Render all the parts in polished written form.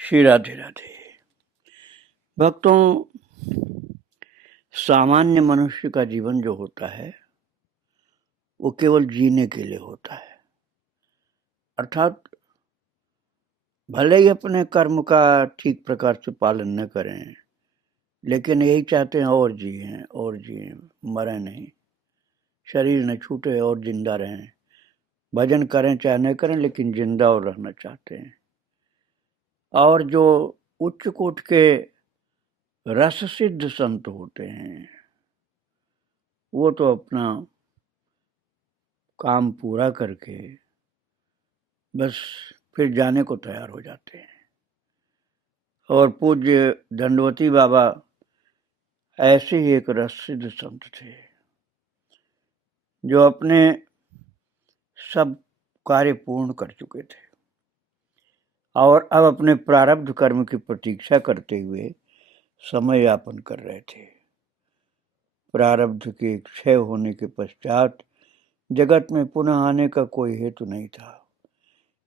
श्री राधे राधे। भक्तों, सामान्य मनुष्य का जीवन जो होता है वो केवल जीने के लिए होता है। अर्थात भले ही अपने कर्म का ठीक प्रकार से पालन न करें, लेकिन यही चाहते हैं और जिए, मरे नहीं, शरीर न छूटे और जिंदा रहें। भजन करें चाहे न करें, लेकिन जिंदा और रहना चाहते हैं। और जो उच्च कोटि के रस सिद्ध संत होते हैं वो तो अपना काम पूरा करके बस फिर जाने को तैयार हो जाते हैं। और पूज्य दंडवती बाबा ऐसे ही एक रसिद संत थे जो अपने सब कार्य पूर्ण कर चुके थे और अब अपने प्रारब्ध कर्म की प्रतीक्षा करते हुए समय यापन कर रहे थे। प्रारब्ध के क्षय होने के पश्चात जगत में पुनः आने का कोई हेतु नहीं था,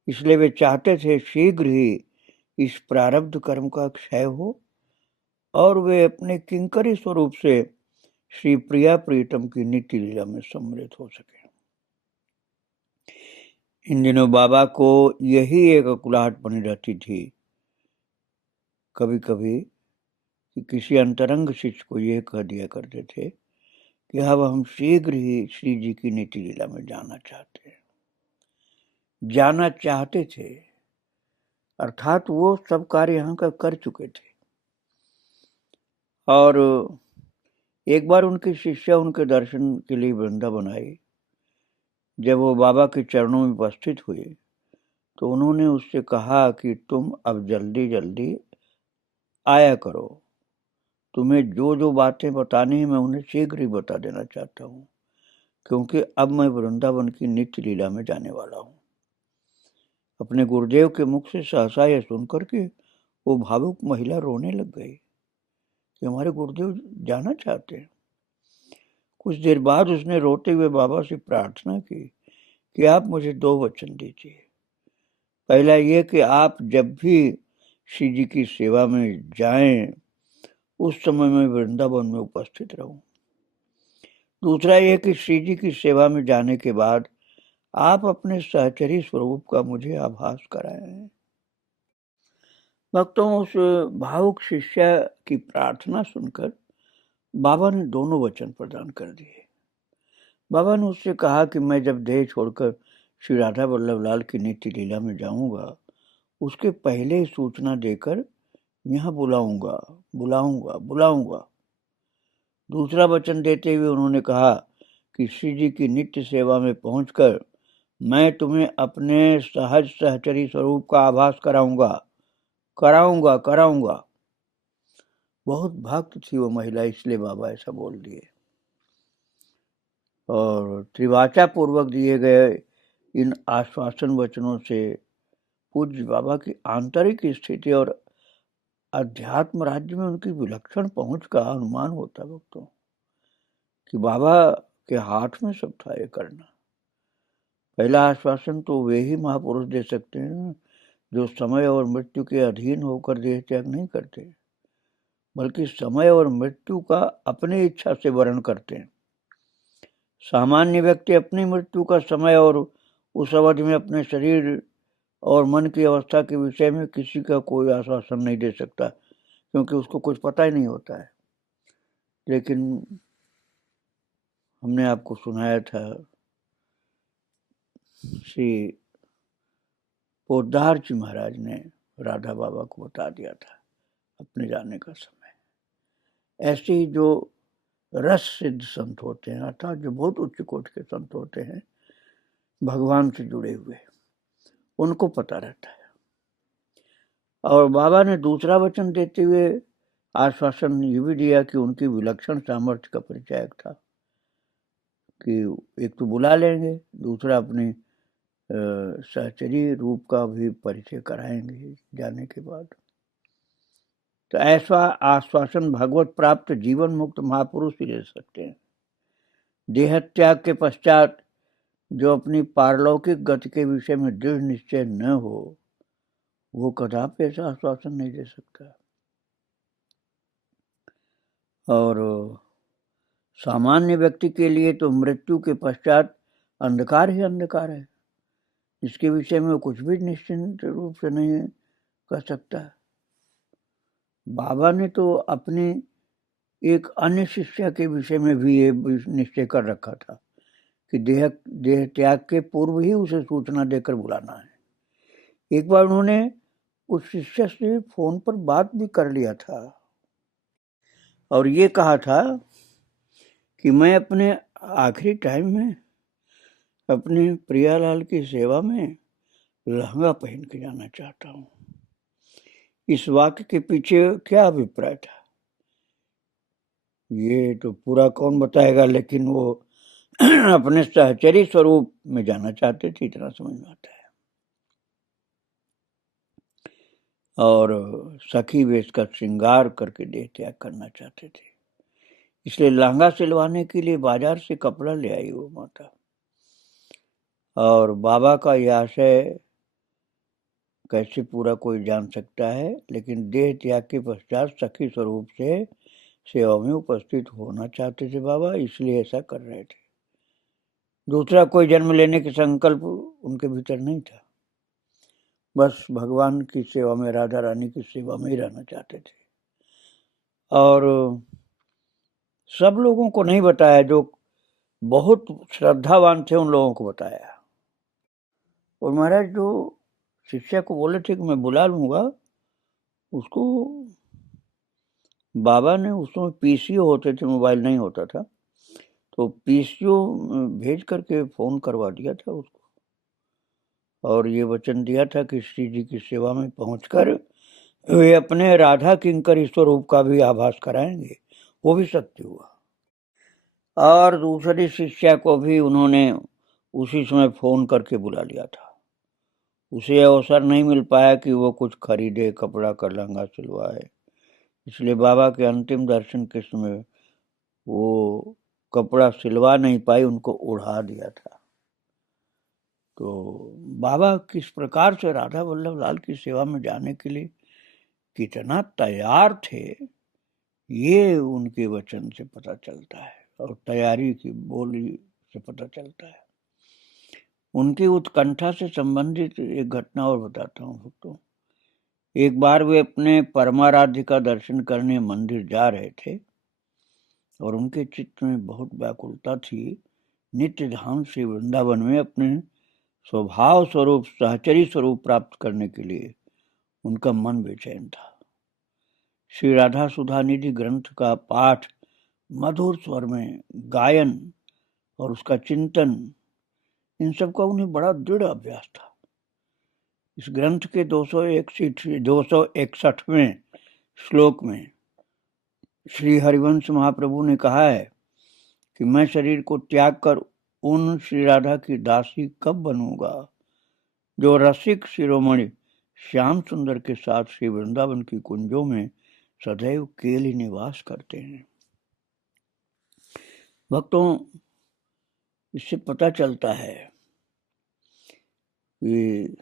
इसलिए वे चाहते थे शीघ्र ही इस प्रारब्ध कर्म का क्षय हो और वे अपने किंकरी स्वरूप से श्री प्रिया प्रीतम की नित्य लीला में सम्मिलित हो सके। इन दिनों बाबा को यही एक अकुलाहट बनी रहती थी कभी कभी कि किसी अंतरंग शिष्य को यह कह दिया करते थे कि अब हम शीघ्र ही श्री जी की नित्य लीला में जाना चाहते थे। अर्थात वो सब कार्य यहाँ का कर चुके थे। और एक बार उनकी शिष्या उनके दर्शन के लिए वृंदावन आई। जब वो बाबा के चरणों में उपस्थित हुए तो उन्होंने उससे कहा कि तुम अब जल्दी जल्दी आया करो, तुम्हें जो जो बातें बतानी है मैं उन्हें शीघ्र ही बता देना चाहता हूँ, क्योंकि अब मैं वृंदावन की नित्य लीला में जाने वाला हूँ। अपने गुरुदेव के मुख से सहसा यह सुनकर के वो भावुक महिला रोने लग गई कि हमारे गुरुदेव जाना चाहते हैं। कुछ देर बाद उसने रोते हुए बाबा से प्रार्थना की कि आप मुझे 2 वचन दीजिए। पहला ये कि आप जब भी श्री जी की सेवा में जाएं उस समय मैं वृंदावन में उपस्थित रहूं। दूसरा यह कि श्री जी की सेवा में जाने के बाद आप अपने सहचरी स्वरूप का मुझे आभास कराएं। भक्तों, उस भावुक शिष्य की प्रार्थना सुनकर बाबा ने दोनों वचन प्रदान कर दिए। बाबा ने उससे कहा कि मैं जब देह छोड़कर श्री राधा वल्लभ लाल की नित्य लीला में जाऊंगा उसके पहले सूचना देकर यहाँ बुलाऊंगा। दूसरा वचन देते हुए उन्होंने कहा कि श्री जी की नित्य सेवा में पहुंचकर मैं तुम्हें अपने सहज सहचरी स्वरूप का आभास कराऊंगा। बहुत भक्त थी वो महिला, इसलिए बाबा ऐसा बोल दिए। और त्रिवाचा पूर्वक दिए गए इन आश्वासन वचनों से पूज्य बाबा की आंतरिक स्थिति और अध्यात्म राज्य में उनकी विलक्षण पहुंच का अनुमान होता है भक्तों, कि बाबा के हाथ में सब था ये करना। पहला आश्वासन तो वे ही महापुरुष दे सकते हैं जो समय और मृत्यु के अधीन होकर देह त्याग नहीं करते, बल्कि समय और मृत्यु का अपनी इच्छा से वर्ण करते हैं। सामान्य व्यक्ति अपनी मृत्यु का समय और उस अवधि में अपने शरीर और मन की अवस्था के विषय में किसी का कोई आश्वासन नहीं दे सकता, क्योंकि उसको कुछ पता ही नहीं होता है। लेकिन हमने आपको सुनाया था श्री पोद्दार जी महाराज ने राधा बाबा को बता दिया था अपने जाने का समय। ऐसे ही जो रस सिद्ध संत होते हैं, अर्थात जो बहुत उच्च कोटि के संत होते हैं, भगवान से जुड़े हुए, उनको पता रहता है। और बाबा ने दूसरा वचन देते हुए आश्वासन ये भी दिया कि उनकी विलक्षण सामर्थ्य का परिचायक था, कि एक तो बुला लेंगे, दूसरा अपनी सहचरी रूप का भी परिचय कराएंगे जाने के बाद। तो ऐसा आश्वासन भगवत प्राप्त जीवन मुक्त महापुरुष ही दे सकते हैं। देह त्याग के पश्चात जो अपनी पारलौकिक गति के विषय में दृढ़ निश्चय न हो, वो कदापि ऐसा आश्वासन नहीं दे सकता। और सामान्य व्यक्ति के लिए तो मृत्यु के पश्चात अंधकार ही अंधकार है, इसके विषय में कुछ भी निश्चित रूप से नहीं कर सकता। बाबा ने तो अपने एक अन्य शिष्य के विषय में भी ये निश्चय कर रखा था कि देह त्याग के पूर्व ही उसे सूचना देकर बुलाना है। एक बार उन्होंने उस शिष्य से फोन पर बात भी कर लिया था और ये कहा था कि मैं अपने आखिरी टाइम में अपने प्रियालाल की सेवा में लहंगा पहन के जाना चाहता हूँ। इस वाक्य के पीछे क्या अभिप्राय था ये तो पूरा कौन बताएगा, लेकिन वो अपने सहचरी स्वरूप में जाना चाहते थे, इतना समझ में आता है। और सखी वेश का श्रृंगार करके देह त्याग करना चाहते थे, इसलिए लहंगा सिलवाने के लिए बाजार से कपड़ा ले आई वो माता। और बाबा का यह आशय कैसे पूरा कोई जान सकता है, लेकिन देह त्याग के पश्चात सखी स्वरूप से सेवा में उपस्थित होना चाहते थे बाबा, इसलिए ऐसा कर रहे थे। दूसरा कोई जन्म लेने के संकल्प उनके भीतर नहीं था, बस भगवान की सेवा में, राधा रानी की सेवा में ही रहना चाहते थे। और सब लोगों को नहीं बताया, जो बहुत श्रद्धावान थे उन लोगों को बताया। और महाराज जो शिष्य को बोले थे कि मैं बुला लूंगा, उसको बाबा ने उस समय पीसीओ होते थे, मोबाइल नहीं होता था, तो पीसीओ भेज करके फोन करवा दिया था उसको और ये वचन दिया था कि श्री जी की सेवा में पहुंचकर वे अपने राधा किंकर स्वरूप का भी आभास कराएंगे। वो भी सत्य हुआ। और दूसरी शिष्या को भी उन्होंने उसी समय फोन करके बुला लिया था। उसे अवसर नहीं मिल पाया कि वो कुछ खरीदे, कपड़ा का लहंगा सिलवाए, इसलिए बाबा के अंतिम दर्शन के समय वो कपड़ा सिलवा नहीं पाई, उनको उड़ा दिया था। तो बाबा किस प्रकार से राधा वल्लभ लाल की सेवा में जाने के लिए कितना तैयार थे, ये उनके वचन से पता चलता है और तैयारी की बोली से पता चलता है। उनकी उत्कंठा से संबंधित एक घटना और बताता हूँ भक्तों। एक बार वे अपने परमाराध्य का दर्शन करने मंदिर जा रहे थे और उनके चित्त में बहुत व्याकुलता थी। नित्य धाम से वृंदावन में अपने स्वभाव स्वरूप सहचरी स्वरूप प्राप्त करने के लिए उनका मन बेचैन था। श्री राधा सुधा निधि ग्रंथ का पाठ मधुर स्वर में, गायन और उसका चिंतन, इन सब का उन्हें बड़ा दृढ़ अभ्यास था। इस ग्रंथ के 261वें श्लोक में श्री हरिवंश महाप्रभु ने कहा है कि मैं शरीर को त्याग कर उन श्री राधा की दासी कब बनूंगा जो रसिक शिरोमणि श्याम सुंदर के साथ श्री वृंदावन की कुंजों में सदैव केली निवास करते हैं। भक्तों, इससे पता चलता है कि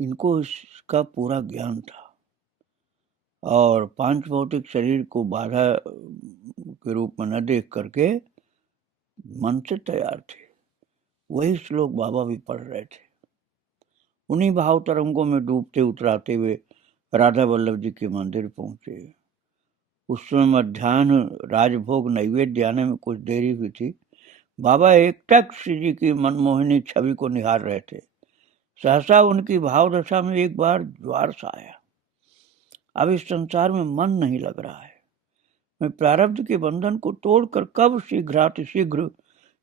इनको इसका पूरा ज्ञान था और पांच भौतिक शरीर को बाधा के रूप में न देख करके मन से तैयार थे। वही श्लोक बाबा भी पढ़ रहे थे। उन्हीं भाव तरंगों में डूबते उतराते हुए राधा वल्लभ जी के मंदिर पहुंचे। उस समय मध्याह्न राजभोग नैवेद्य आने में कुछ देरी हुई थी। बाबा एकटक श्री जी की मनमोहिनी छवि को निहार रहे थे। सहसा उनकी भाव दशा में एक बार ज्वार सा आया। अब इस संसार में मन नहीं लग रहा है। मैं प्रारब्ध के बंधन को तोड़कर कब शीघ्र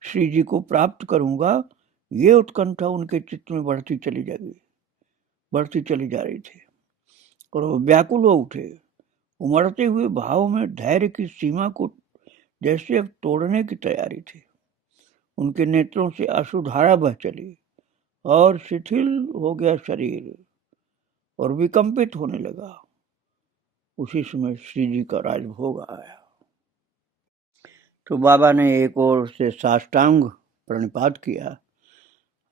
श्री जी को प्राप्त करूंगा, ये उत्कंठा उनके चित्त में बढ़ती चली जा रही थी और वो व्याकुल हो उठे। उमड़ते हुए भाव में धैर्य की सीमा को जैसे अब तोड़ने की तैयारी थी। उनके नेत्रों से अश्रुधारा बह चली और शिथिल हो गया शरीर और विकंपित होने लगा। उसी समय श्री जी का राजभोग आया तो बाबा ने एक ओर से साष्टांग प्रणिपात किया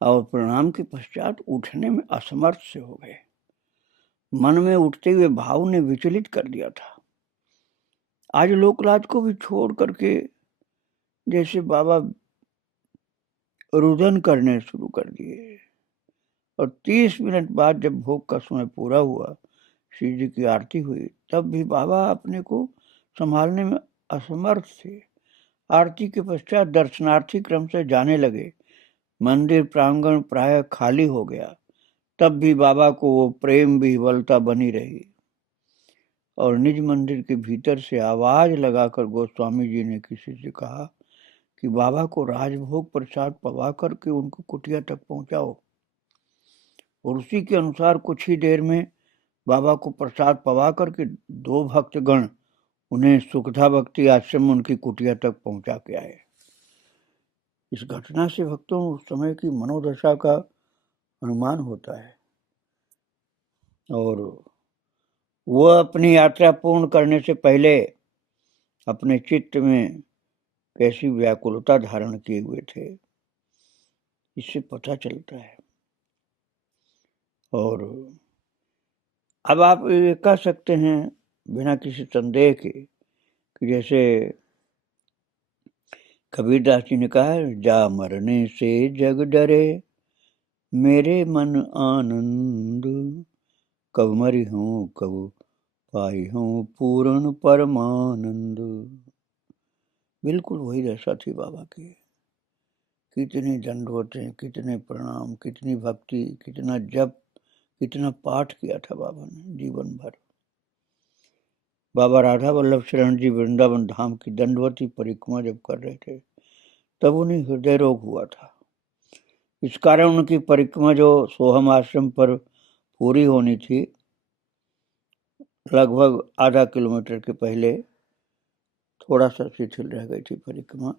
और प्रणाम के पश्चात उठने में असमर्थ से हो गए। मन में उठते हुए भाव ने विचलित कर दिया था। आज लोकलाज को भी छोड़ करके जैसे बाबा रुदन करने शुरू कर दिए। और 30 मिनट बाद जब भोग का समय पूरा हुआ, श्री जी की आरती हुई, तब भी बाबा अपने को संभालने में असमर्थ थे। आरती के पश्चात दर्शनार्थी क्रम से जाने लगे। मंदिर प्रांगण प्राय खाली हो गया। तब भी बाबा को वो प्रेम विह्वलता बनी रही। और निज मंदिर के भीतर से आवाज लगाकर गोस्वामी जी ने किसी से कहा कि बाबा को राजभोग प्रसाद पवा करके उनको कुटिया तक पहुंचाओ। और उसी के अनुसार कुछ ही देर में बाबा को प्रसाद पवा करके 2 भक्तगण उन्हें सुखधा भक्ति आश्रम में उनकी कुटिया तक पहुंचा के आए। इस घटना से भक्तों उस समय की मनोदशा का अनुमान होता है। और वह अपनी यात्रा पूर्ण करने से पहले अपने चित्त में कैसी व्याकुलता धारण किए हुए थे, इससे पता चलता है। और अब आप ये कह सकते हैं बिना किसी संदेह के कि जैसे कबीरदास जी ने कहा है, जा मरने से जग डरे मेरे मन आनंद, कब मरी हूँ कब पाई हूँ पूर्ण परमानंद। बिल्कुल वही दशा थी बाबा की। कितने दंडवतें, कितने प्रणाम, कितनी भक्ति, कितना जप, कितना पाठ किया था बाबा ने जीवन भर। बाबा राधा वल्लभ शरण जी वृंदावन धाम की दंडवती परिक्रमा जब कर रहे थे, तब उन्हें हृदय रोग हुआ था। इस कारण उनकी परिक्रमा जो सोहम आश्रम पर पूरी होनी थी, लगभग आधा किलोमीटर के पहले थोड़ा सा शिथिल रह गई थी परिक्रमा।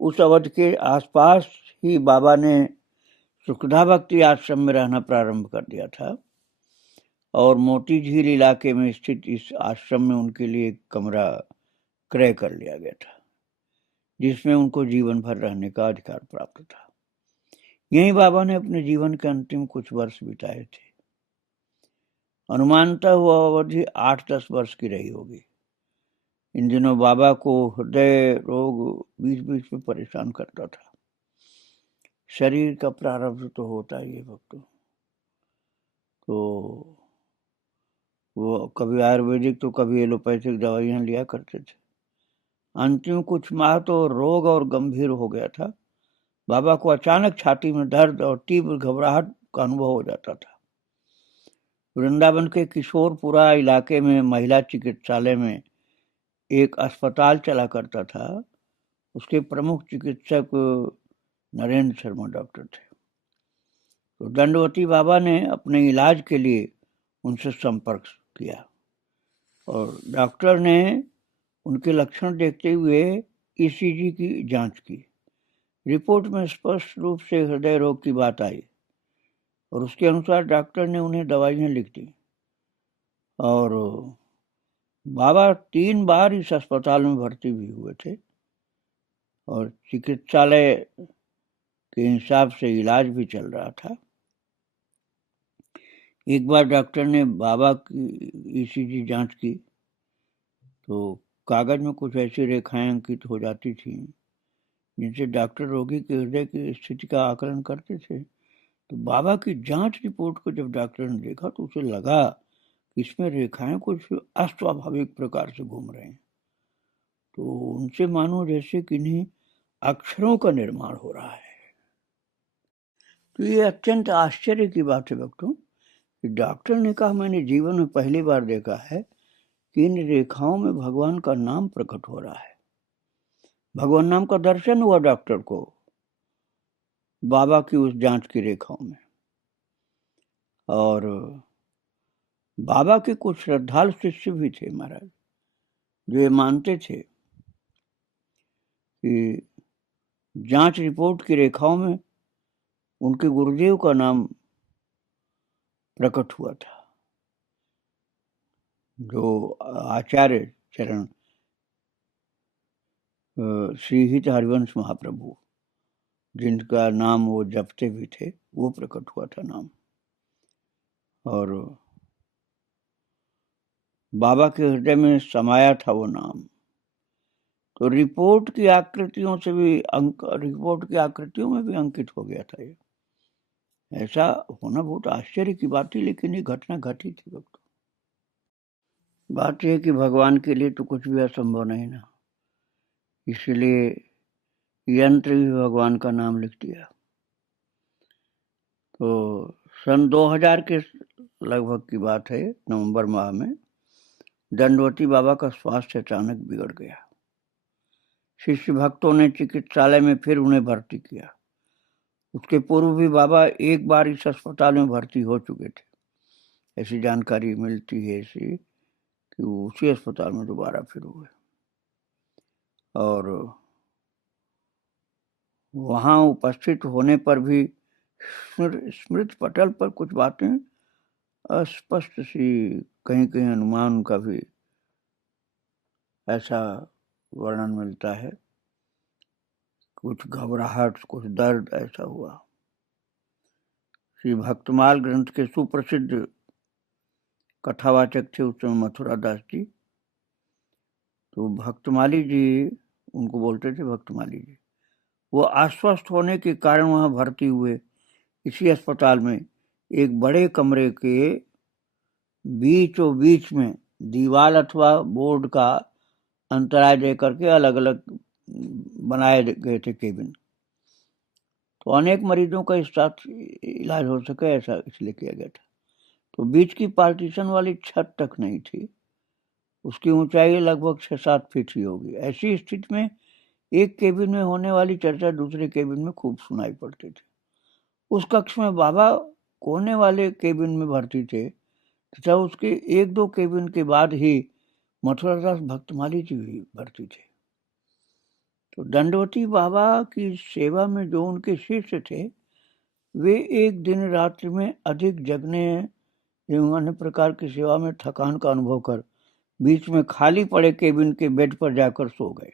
उस अवधि के आसपास ही बाबा ने सुखधा भक्ति आश्रम में रहना प्रारंभ कर दिया था। और मोती झील इलाके में स्थित इस आश्रम में उनके लिए एक कमरा क्रय कर लिया गया था, जिसमें उनको जीवन भर रहने का अधिकार प्राप्त था। यहीं बाबा ने अपने जीवन के अंतिम कुछ वर्ष बिताए थे। अनुमानतः वह अवधि 8-10 वर्ष की रही होगी। इन दिनों बाबा को हृदय रोग बीच बीच में परेशान करता था। शरीर का प्रारब्ध तो होता ही है भक्तों। तो वो कभी आयुर्वेदिक तो कभी एलोपैथिक दवाइयां लिया करते थे। अंतिम कुछ माह तो रोग और गंभीर हो गया था। बाबा को अचानक छाती में दर्द और तीव्र घबराहट का अनुभव हो जाता था। वृंदावन के किशोरपुरा इलाके में महिला चिकित्सालय में एक अस्पताल चला करता था। उसके प्रमुख चिकित्सक नरेंद्र शर्मा डॉक्टर थे। तो दंडवती बाबा ने अपने इलाज के लिए उनसे संपर्क किया और डॉक्टर ने उनके लक्षण देखते हुए ईसीजी की जांच की। रिपोर्ट में स्पष्ट रूप से हृदय रोग की बात आई और उसके अनुसार डॉक्टर ने उन्हें दवाइयां लिख दी। और बाबा 3 बार इस अस्पताल में भर्ती भी हुए थे और चिकित्सालय के हिसाब से इलाज भी चल रहा था। एक बार डॉक्टर ने बाबा की ईसीजी जांच की तो कागज में कुछ ऐसी रेखाएं अंकित हो जाती थी जिनसे डॉक्टर रोगी के हृदय की स्थिति का आकलन करते थे। तो बाबा की जांच रिपोर्ट को जब डॉक्टर ने देखा तो उसे लगा कि इसमें रेखाएं कुछ अस्वाभाविक प्रकार से घूम रहे हैं। तो उनसे मानो जैसे किन्हीं अक्षरों का निर्माण हो रहा है। तो ये अत्यंत आश्चर्य की बात है भक्तों कि डॉक्टर ने कहा, मैंने जीवन में पहली बार देखा है कि इन रेखाओं में भगवान का नाम प्रकट हो रहा है। भगवान नाम का दर्शन हुआ डॉक्टर को बाबा की उस जांच की रेखाओं में। और बाबा के कुछ श्रद्धालु शिष्य भी थे महाराज, जो ये मानते थे कि जांच रिपोर्ट की रेखाओं में उनके गुरुदेव का नाम प्रकट हुआ था, जो आचार्य चरण श्रीहित हरिवंश महाप्रभु, जिनका नाम वो जपते भी थे, वो प्रकट हुआ था नाम। और बाबा के हृदय में समाया था वो नाम। तो रिपोर्ट की आकृतियों में भी अंकित हो गया था ये। ऐसा होना बहुत आश्चर्य की बात थी, लेकिन ये घटना घटी थी वक्त। बात यह कि भगवान के लिए तो कुछ भी असंभव नहीं ना, इसलिए यंत्र भी भगवान का नाम लिख दिया। तो सन 2000 के लगभग की बात है, नवंबर माह में दंडवती बाबा का स्वास्थ्य अचानक बिगड़ गया। शिष्य भक्तों ने चिकित्सालय में फिर उन्हें भर्ती किया। उसके पूर्व भी बाबा एक बार इस अस्पताल में भर्ती हो चुके थे। ऐसी जानकारी मिलती है ऐसी कि वो उसी अस्पताल में दोबारा फिर हुए, और वहां उपस्थित होने पर भी स्मृति पटल पर कुछ बातें अस्पष्ट सी, कहीं कहीं अनुमान का भी ऐसा वर्णन मिलता है। कुछ घबराहट, कुछ दर्द ऐसा हुआ। श्री भक्तमाल ग्रंथ के सुप्रसिद्ध कथावाचक थे उस समय मथुरा दास जी। तो भक्तमाली जी, उनको बोलते थे भक्तमाली जी, वो अस्वस्थ होने के कारण वहां भर्ती हुए। इसी अस्पताल में एक बड़े कमरे के बीचों बीच में दीवार अथवा बोर्ड का अंतराय दे करके अलग अलग बनाए गए थे केबिन। तो अनेक मरीजों का इस साथ इलाज हो सके ऐसा इसलिए किया गया था। तो बीच की पार्टीशन वाली छत तक नहीं थी, उसकी ऊंचाई लगभग 6-7 फीट ही होगी। ऐसी स्थिति में एक केबिन में होने वाली चर्चा दूसरे केबिन में खूब सुनाई पड़ती थी। उस कक्ष में बाबा कोने वाले केबिन में भर्ती थे तथा उसके 1-2 केबिन के बाद ही मथुरादास भक्तमाली जी भी भर्ती थे। तो दंडवती बाबा की सेवा में जो उनके शिष्य थे, वे एक दिन रात्रि में अधिक जगने एवं अन्य प्रकार की सेवा में थकान का अनुभव कर बीच में खाली पड़े केबिन के बेड पर जाकर सो गए।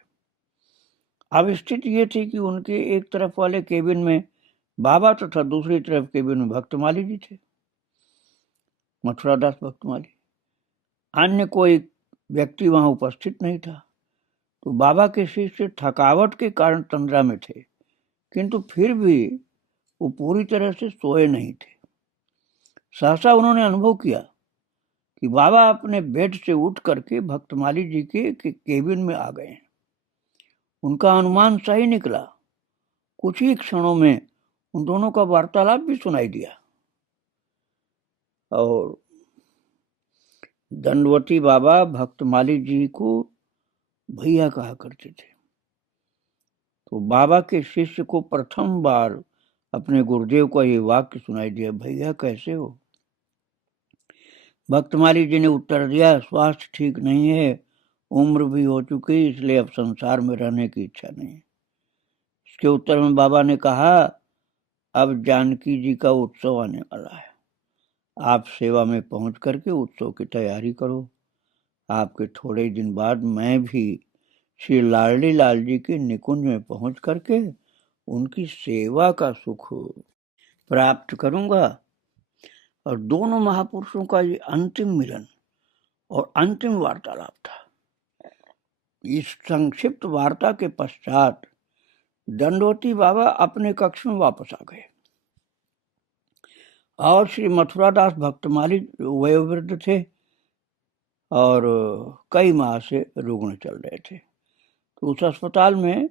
अब स्थिति ये थी कि उनके एक तरफ वाले केबिन में बाबा तथा दूसरी तरफ केबिन में भक्तमाली जी थे, मथुरादास भक्तमाली। अन्य कोई व्यक्ति वहां उपस्थित नहीं था। तो बाबा के शिष्य थकावट के कारण तंद्रा में थे, किंतु फिर भी वो पूरी तरह से सोए नहीं थे। सहसा उन्होंने अनुभव किया कि बाबा अपने बेड से उठ करके भक्तमाली जी के केबिन में आ गए हैं। उनका अनुमान सही निकला। कुछ ही क्षणों में उन दोनों का वार्तालाप भी सुनाई दिया। और दंडवती बाबा भक्तमाली जी को भैया कहा करते थे। तो बाबा के शिष्य को प्रथम बार अपने गुरुदेव का ये वाक्य सुनाई दिया, भैया कैसे हो? भक्तमाली जी ने उत्तर दिया, स्वास्थ्य ठीक नहीं है, उम्र भी हो चुकी, इसलिए अब संसार में रहने की इच्छा नहीं। इसके उत्तर में बाबा ने कहा, अब जानकी जी का उत्सव आने वाला है, आप सेवा में पहुंच करके उत्सव की तैयारी करो। आपके थोड़े दिन बाद मैं भी श्री लाडली लाल जी के निकुंज में पहुंच करके उनकी सेवा का सुख प्राप्त करूंगा। और दोनों महापुरुषों का ये अंतिम मिलन और अंतिम वार्तालाप था। इस संक्षिप्त वार्ता के पश्चात दंडवती बाबा अपने कक्ष में वापस आ गए और श्री मथुरादास भक्तमाली वयोवृद्ध थे और कई माह से रुग्ण चल रहे थे। तो उस अस्पताल में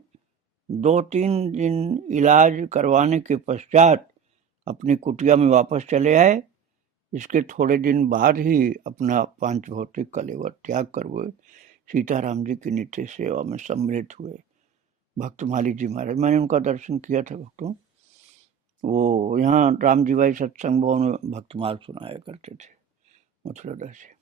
2-3 दिन इलाज करवाने के पश्चात अपनी कुटिया में वापस चले आए। इसके थोड़े दिन बाद ही अपना पांच भौतिक कलेवर त्याग कर वो सीताराम जी की नित्य सेवा में सम्मिलित हुए। भक्तमाली जी महाराज, मैंने उनका दर्शन किया था भक्तों। वो यहाँ राम जी भाई सत्संग भवन में भक्तमाल सुनाया करते थे मथुरादास जी।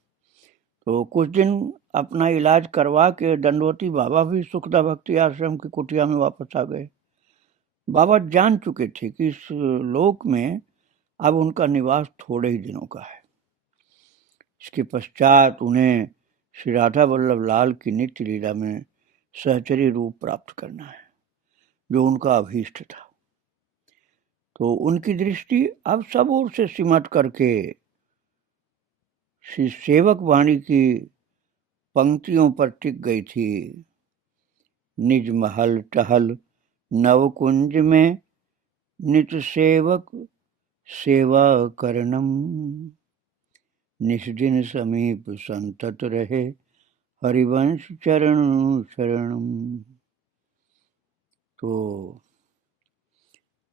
तो कुछ दिन अपना इलाज करवा के दंडवती बाबा भी सुखदा भक्ति आश्रम की कुटिया में वापस आ गए। बाबा जान चुके थे कि इस लोक में अब उनका निवास थोड़े ही दिनों का है। इसके पश्चात उन्हें श्री राधा वल्लभ लाल की नित्य लीला में सहचरी रूप प्राप्त करना है, जो उनका अभीष्ट था। तो उनकी दृष्टि अब सब ओर से सिमट करके श्री सेवक वाणी की पंक्तियों पर टिक गई थी। निज महल टहल नवकुंज में, नित सेवक सेवा करनम। निस्दिन समीप संतत रहे, हरिवंश चरण शरणम। तो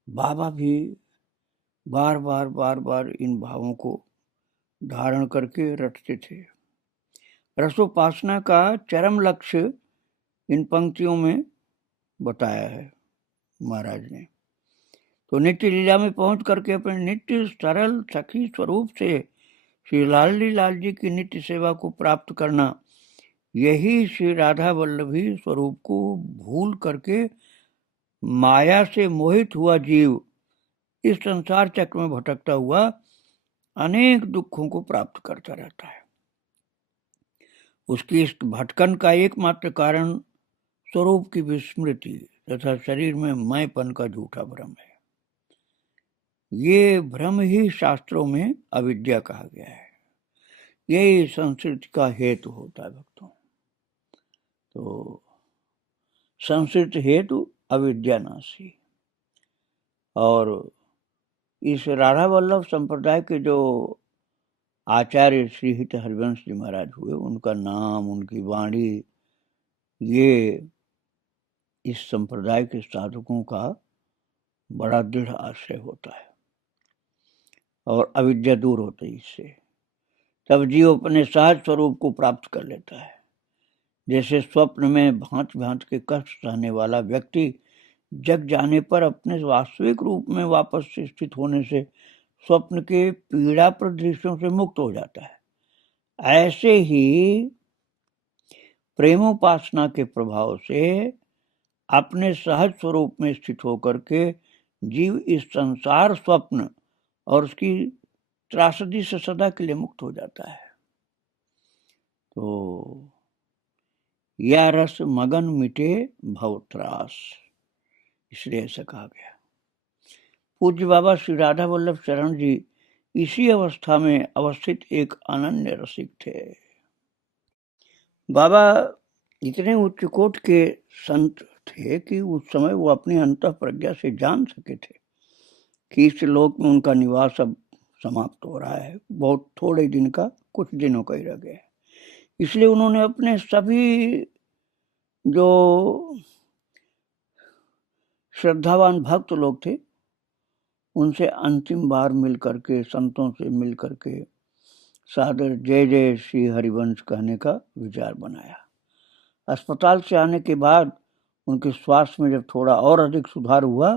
बाबा भी बार बार इन भावों को धारण करके रटते थे। रसोपासना का चरम लक्ष्य इन पंक्तियों में बताया है महाराज ने। तो नित्य लीला में पहुंच करके अपने नित्य सरल सखी स्वरूप से श्री लाडली लाल जी की नित्य सेवा को प्राप्त करना, यही श्री राधा वल्लभी स्वरूप को भूल करके माया से मोहित हुआ जीव इस संसार चक्र में भटकता हुआ अनेक दुखों को प्राप्त करता रहता है। उसकी इस भटकन का एकमात्र कारण स्वरूप की विस्मृति तथा शरीर में मैंपन का झूठा भ्रम है। ये भ्रम ही शास्त्रों में अविद्या कहा गया है। यही संस्कृति का हेतु होता है भक्तों। तो संस्कृत हेतु अविद्या नाशी। और इस राधा वल्लभ संप्रदाय के जो आचार्य श्री हित हरिवंश जी महाराज हुए, उनका नाम, उनकी वाणी, ये इस संप्रदाय के साधकों का बड़ा दृढ़ आश्रय होता है और अविद्या दूर होती है इससे। तब जीव अपने सहज स्वरूप को प्राप्त कर लेता है। जैसे स्वप्न में भांत भांत के कष्ट सहने वाला व्यक्ति जग जाने पर अपने वास्तविक रूप में वापस स्थित होने से स्वप्न के पीड़ाप्रद दृश्यों से मुक्त हो जाता है, ऐसे ही प्रेमोपासना के प्रभाव से अपने सहज स्वरूप में स्थित होकर के जीव इस संसार स्वप्न और उसकी त्रासदी से सदा के लिए मुक्त हो जाता है। तो या रस मगन मिटे भवत्रास, इसलिए ऐसा कहा गया। पूज्य बाबा श्री राधा वल्लभ शरण जी इसी अवस्था में अवस्थित एक अनन्य रसिक थे। बाबा इतने उच्च कोट के संत थे कि उस समय वो अपनी अंतः प्रज्ञा से जान सके थे कि इस लोक में उनका निवास अब समाप्त हो रहा है, बहुत थोड़े दिन का, कुछ दिनों का ही रह गया। इसलिए उन्होंने अपने सभी जो श्रद्धावान भक्त लोग थे उनसे अंतिम बार मिल करके, संतों से मिल करके सादर जय जय श्री हरिवंश कहने का विचार बनाया। अस्पताल से आने के बाद उनके स्वास्थ्य में जब थोड़ा और अधिक सुधार हुआ,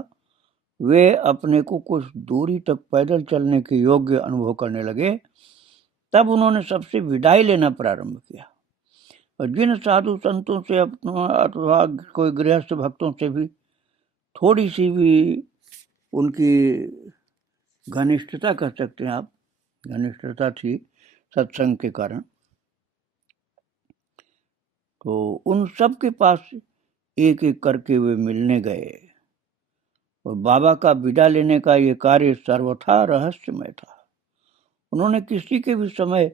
वे अपने को कुछ दूरी तक पैदल चलने के योग्य अनुभव करने लगे। तब उन्होंने सबसे विदाई लेना प्रारंभ किया और जिन साधु संतों से अथवा कोई गृहस्थ भक्तों से भी थोड़ी सी भी उनकी घनिष्ठता कह सकते हैं आप, घनिष्ठता थी सत्संग के कारण, तो उन सब के पास एक एक करके वे मिलने गए और बाबा का विदा लेने का ये कार्य सर्वथा रहस्यमय था। उन्होंने किसी के भी समय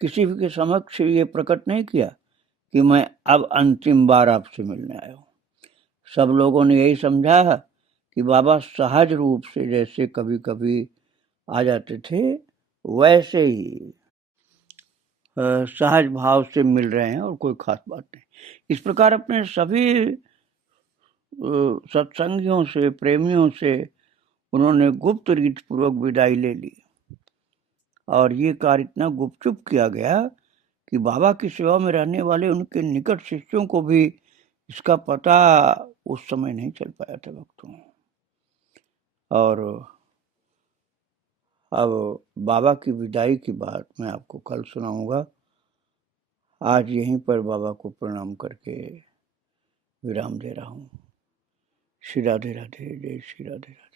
किसी भी के समक्ष ये प्रकट नहीं किया कि मैं अब अंतिम बार आपसे मिलने आया हूँ। सब लोगों ने यही समझा कि बाबा सहज रूप से जैसे कभी कभी आ जाते थे वैसे ही सहज भाव से मिल रहे हैं और कोई खास बात नहीं। इस प्रकार अपने सभी सत्संगियों से, प्रेमियों से उन्होंने गुप्त रीत पूर्वक विदाई ले ली और ये कार्य इतना गुपचुप किया गया कि बाबा की सेवा में रहने वाले उनके निकट शिष्यों को भी इसका पता उस समय नहीं चल पाया था भक्तों। और अब बाबा की विदाई की बात मैं आपको कल सुनाऊंगा। आज यहीं पर बाबा को प्रणाम करके विराम दे रहा हूँ। श्री राधे राधे, जय श्री राधे राधे।